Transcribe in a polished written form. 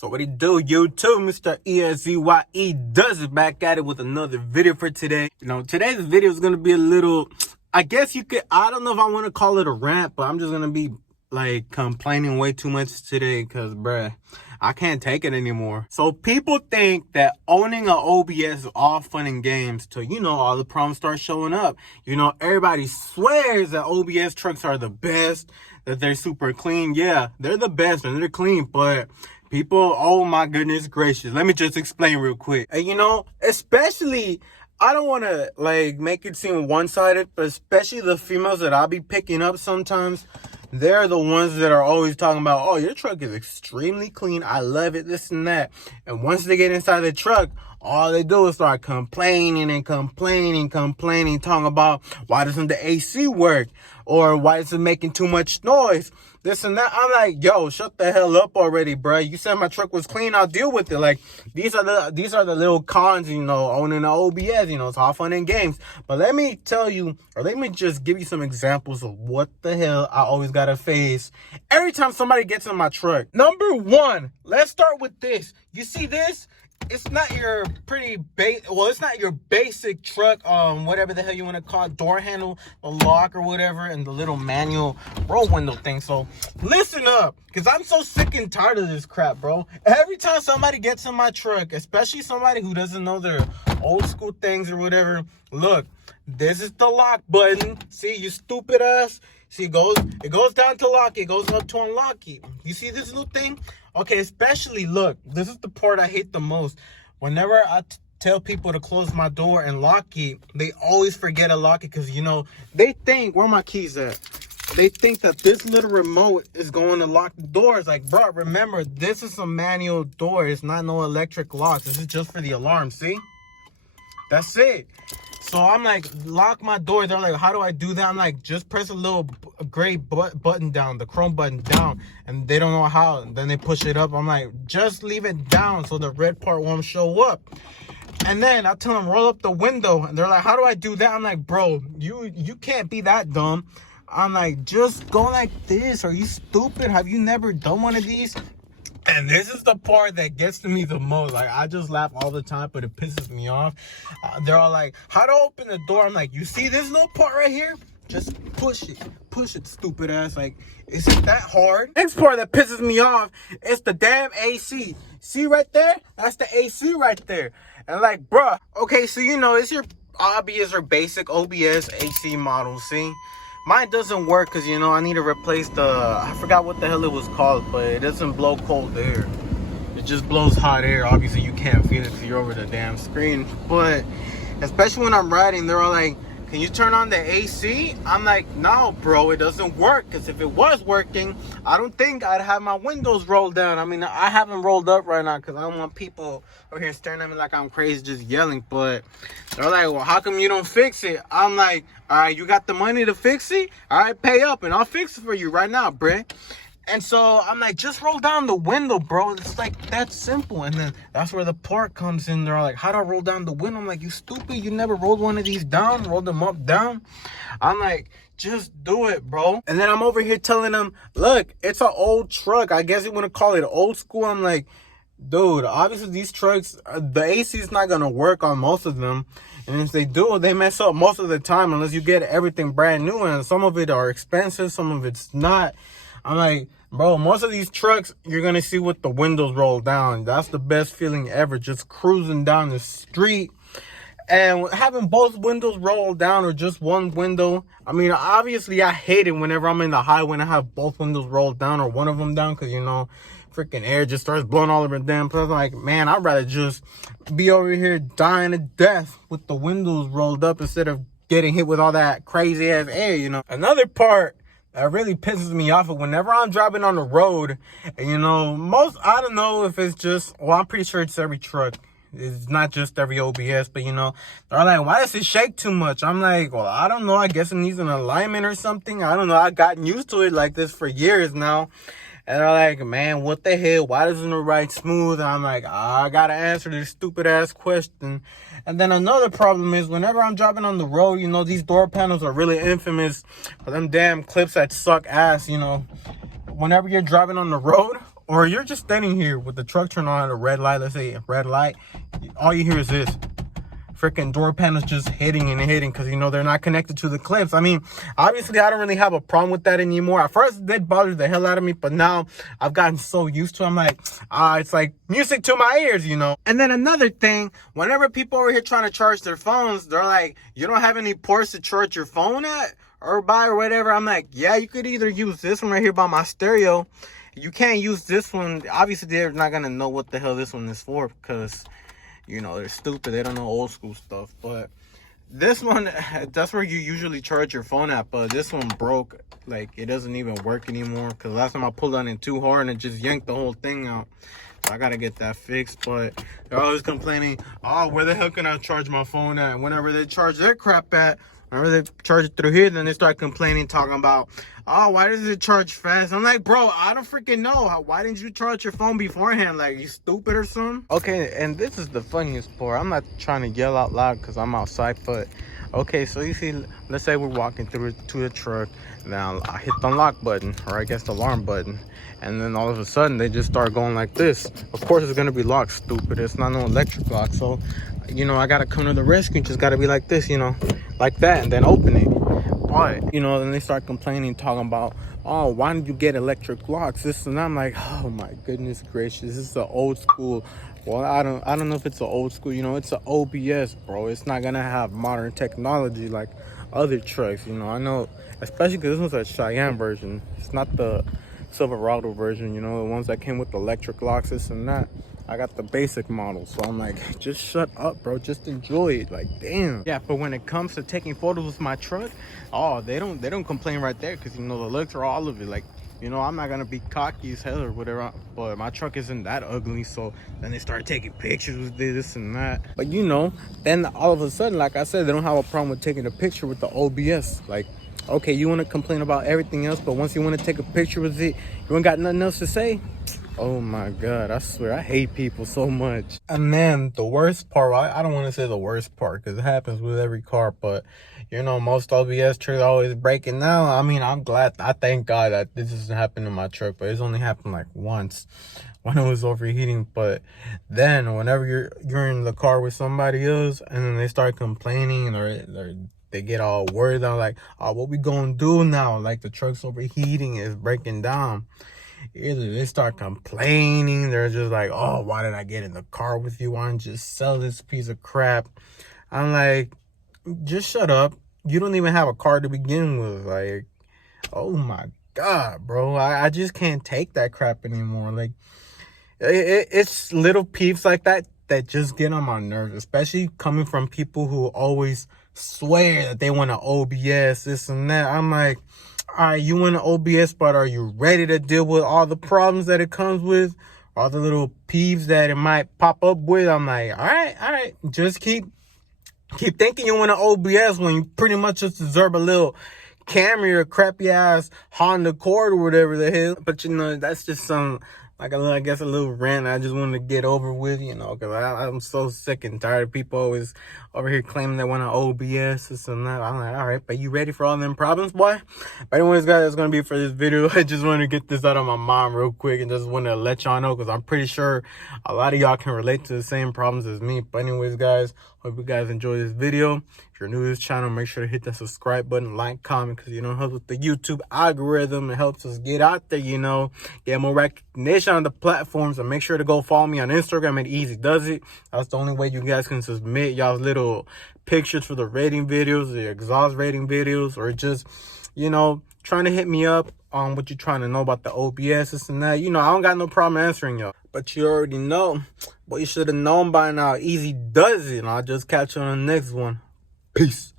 So what it do, YouTube? Mr. ESZYE does it, back at it with another video for today. Today's video is going to be a little, I guess you could, I don't know if I want to call it a rant, but I'm just going to be like complaining way too much today because, bruh, I can't take it anymore. So people think that owning an OBS is all fun and games till, all the problems start showing up. Everybody swears that OBS trucks are the best, that they're super clean. Yeah, they're the best and they're clean, but people, oh my goodness gracious. Let me just explain real quick. And especially, I don't want to like make it seem one-sided, but especially the females that I'll be picking up sometimes, they're the ones that are always talking about, oh, your truck is extremely clean. I love it, this and that. And once they get inside the truck, all they do is start complaining, talking about why doesn't the AC work? Or why is it making too much noise? This and that. I'm like, yo, shut the hell up already, bro. You said my truck was clean, I'll deal with it. Like, these are the little cons, owning an OBS, it's all fun and games. But let me tell you, or let me just give you some examples of what the hell I always gotta face every time somebody gets in my truck. Number one, let's start with this. You see this? It's not your it's not your basic truck, whatever the hell you want to call it, door handle, the lock or whatever, and the little manual roll window thing. So listen up, because I'm so sick and tired of this crap, bro. Every time somebody gets in my truck, especially somebody who doesn't know their old school things or whatever, look, this is the lock button. See, you stupid ass. See, it goes down to lock, it goes up to unlock it. You see this little thing? Okay, especially, look, this is the part I hate the most. Whenever I tell people to close my door and lock it, they always forget to lock it because, they think, where are my keys at? They think that this little remote is going to lock the doors. Like, bro, remember, this is a manual door. It's not no electric locks. This is just for the alarm, see? That's it. So I'm like, lock my door. They're like, how do I do that? I'm like, just press a little gray button down, the chrome button down. And they don't know how. Then they push it up. I'm like, just leave it down so the red part won't show up. And then I tell them, roll up the window. And they're like, how do I do that? I'm like, bro, you can't be that dumb. I'm like, just go like this. Are you stupid? Have you never done one of these? And this is the part that gets to me the most. Like, I just laugh all the time, but it pisses me off. They're all like, how to open the door? I'm like, you see this little part right here? Just push it, stupid ass. Like, is it that hard? Next part that pisses me off is the damn AC. See right there? That's the AC right there. And like, bruh, okay, so it's your obvious or basic OBS AC model, see? Mine doesn't work because, I need to replace I forgot what the hell it was called, but it doesn't blow cold air. It just blows hot air. Obviously, you can't feel it because you're over the damn screen. But especially when I'm riding, they're all like, can you turn on the AC? I'm like, no, bro, it doesn't work. Because if it was working, I don't think I'd have my windows rolled down. I mean, I have them rolled up right now because I don't want people over here staring at me like I'm crazy, just yelling. But they're like, well, how come you don't fix it? I'm like, all right, you got the money to fix it? All right, pay up and I'll fix it for you right now, bruh. And so I'm like, just roll down the window, bro. It's like that simple. And then that's where the part comes in. They're like, how do I roll down the window? I'm like, you stupid. You never rolled one of these down, rolled them up, down. I'm like, just do it, bro. And then I'm over here telling them, look, it's an old truck. I guess you want to call it old school. I'm like, dude, obviously these trucks, the AC is not going to work on most of them. And if they do, they mess up most of the time unless you get everything brand new. And some of it are expensive, some of it's not. I'm like, bro, most of these trucks, you're going to see with the windows rolled down. That's the best feeling ever, just cruising down the street. And having both windows rolled down or just one window. I mean, obviously, I hate it whenever I'm in the highway and I have both windows rolled down or one of them down. Because, freaking air just starts blowing all over the damn place. I'm like, man, I'd rather just be over here dying to death with the windows rolled up instead of getting hit with all that crazy ass air, Another part that really pisses me off is whenever I'm driving on the road, and I don't know if it's just, well, I'm pretty sure it's every truck. It's not just every OBS, but they're like, why does it shake too much? I'm like, well, I don't know. I guess it needs an alignment or something. I don't know. I've gotten used to it like this for years now. And they're like, man, what the hell? Why doesn't it ride smooth? And I'm like, I gotta answer this stupid ass question. And then another problem is whenever I'm driving on the road, these door panels are really infamous for them damn clips that suck ass, Whenever you're driving on the road, Or you're just standing here with the truck turned on at a red light, let's say a red light, all you hear is this. Freaking door panels just hitting and hitting because, you know, they're not connected to the clips. I mean, obviously, I don't really have a problem with that anymore. At first, it did bother the hell out of me, but now I've gotten so used to it. I'm like, it's like music to my ears, you know. And then another thing, whenever people over here trying to charge their phones, they're like, you don't have any ports to charge your phone at or by or whatever. I'm like, yeah, you could either use this one right here by my stereo. You can't use this one. Obviously, they're not going to know what the hell this one is for because, you know, they're stupid. They don't know old school stuff. But this one, that's where you usually charge your phone at. But this one broke. Like, it doesn't even work anymore. Because last time I pulled on it too hard and it just yanked the whole thing out. So I got to get that fixed. But they're always complaining, oh, where the hell can I charge my phone at? And whenever they charge their crap at, whenever they charge it through here, then they start complaining, talking about, oh, why does it charge fast? I'm like, bro, I don't freaking know. Why didn't you charge your phone beforehand? Like, you stupid or something? Okay, and this is the funniest part. I'm not trying to yell out loud because I'm outside, but okay, so you see, let's say we're walking through to the truck. Now I hit the unlock button, or I guess the alarm button, and then all of a sudden they just start going like this. Of course it's gonna be locked, stupid. It's not no electric lock, so you know I gotta come to the rescue. Just gotta be like this, you know, like that, and then open it. But you know, then they start complaining, talking about, oh, why did you get electric locks, this and that. I'm like, oh my goodness gracious, this is the old school. Well, I don't know if it's an old school, you know, it's an OBS, bro. It's not gonna have modern technology like other trucks, you know. I know, especially because this one's a Cheyenne version. It's not the Silverado version, you know, the ones that came with electric locks, this and that. I got the basic model, so I'm like, just shut up, bro. Just enjoy it. Like, damn. Yeah, but when it comes to taking photos with my truck, oh, they don't complain right there, because, you know, the looks are all of it. Like, you know, I'm not gonna be cocky as hell or whatever, but my truck isn't that ugly. So then they start taking pictures with this and that. But you know, then all of a sudden, like I said, they don't have a problem with taking a picture with the OBS. Like, okay, you want to complain about everything else, but once you want to take a picture with it, you ain't got nothing else to say. Oh my god, I swear, I hate people so much. And then the worst part, I don't want to say the worst part because it happens with every car, but you know, most OBS trucks are always breaking down. I mean, I thank God that this doesn't happen in my truck, but it's only happened like once when it was overheating. But then whenever you're in the car with somebody else and then they start complaining or they get all worried, I'm like, oh, what we gonna do now? Like, the truck's overheating, it's breaking down. Either they start complaining, they're just like, oh, why did I get in the car with you? Why don't you just sell this piece of crap? I'm like, just shut up. You don't even have a car to begin with. Like, oh my god, bro, I just can't take that crap anymore. Like, it's little peeps like that just get on my nerves, especially coming from people who always swear that they want to OBS, this and that. I'm like, all right, you want an OBS, but are you ready to deal with all the problems that it comes with? All the little peeves that it might pop up with? I'm like, all right. Just keep thinking you want an OBS when you pretty much just deserve a little Camry or crappy ass Honda Accord or whatever the hell. But you know, that's just some, like, I guess a little rant I just wanted to get over with, you know, because I'm so sick and tired of people always over here claiming they want an OBS, this and that. I'm like, all right, but you ready for all them problems, boy? But anyways, guys, that's going to be it for this video. I just wanted to get this out of my mind real quick and just wanted to let y'all know, because I'm pretty sure a lot of y'all can relate to the same problems as me. But anyways, guys, hope you guys enjoy this video. If you're new to this channel, make sure to hit that subscribe button, like, comment, because, you know, it helps with the YouTube algorithm. It helps us get out there, you know, get more recognition on the platforms. And make sure to go follow me on Instagram. It easy does it. That's the only way you guys can submit y'all's little pictures for the rating videos, the exhaust rating videos, or just, you know, trying to hit me up on what you're trying to know about the OBS, this and that. You know, I don't got no problem answering y'all. But you already know. What you should have known by now. Easy does it. And I'll just catch you on the next one. Peace.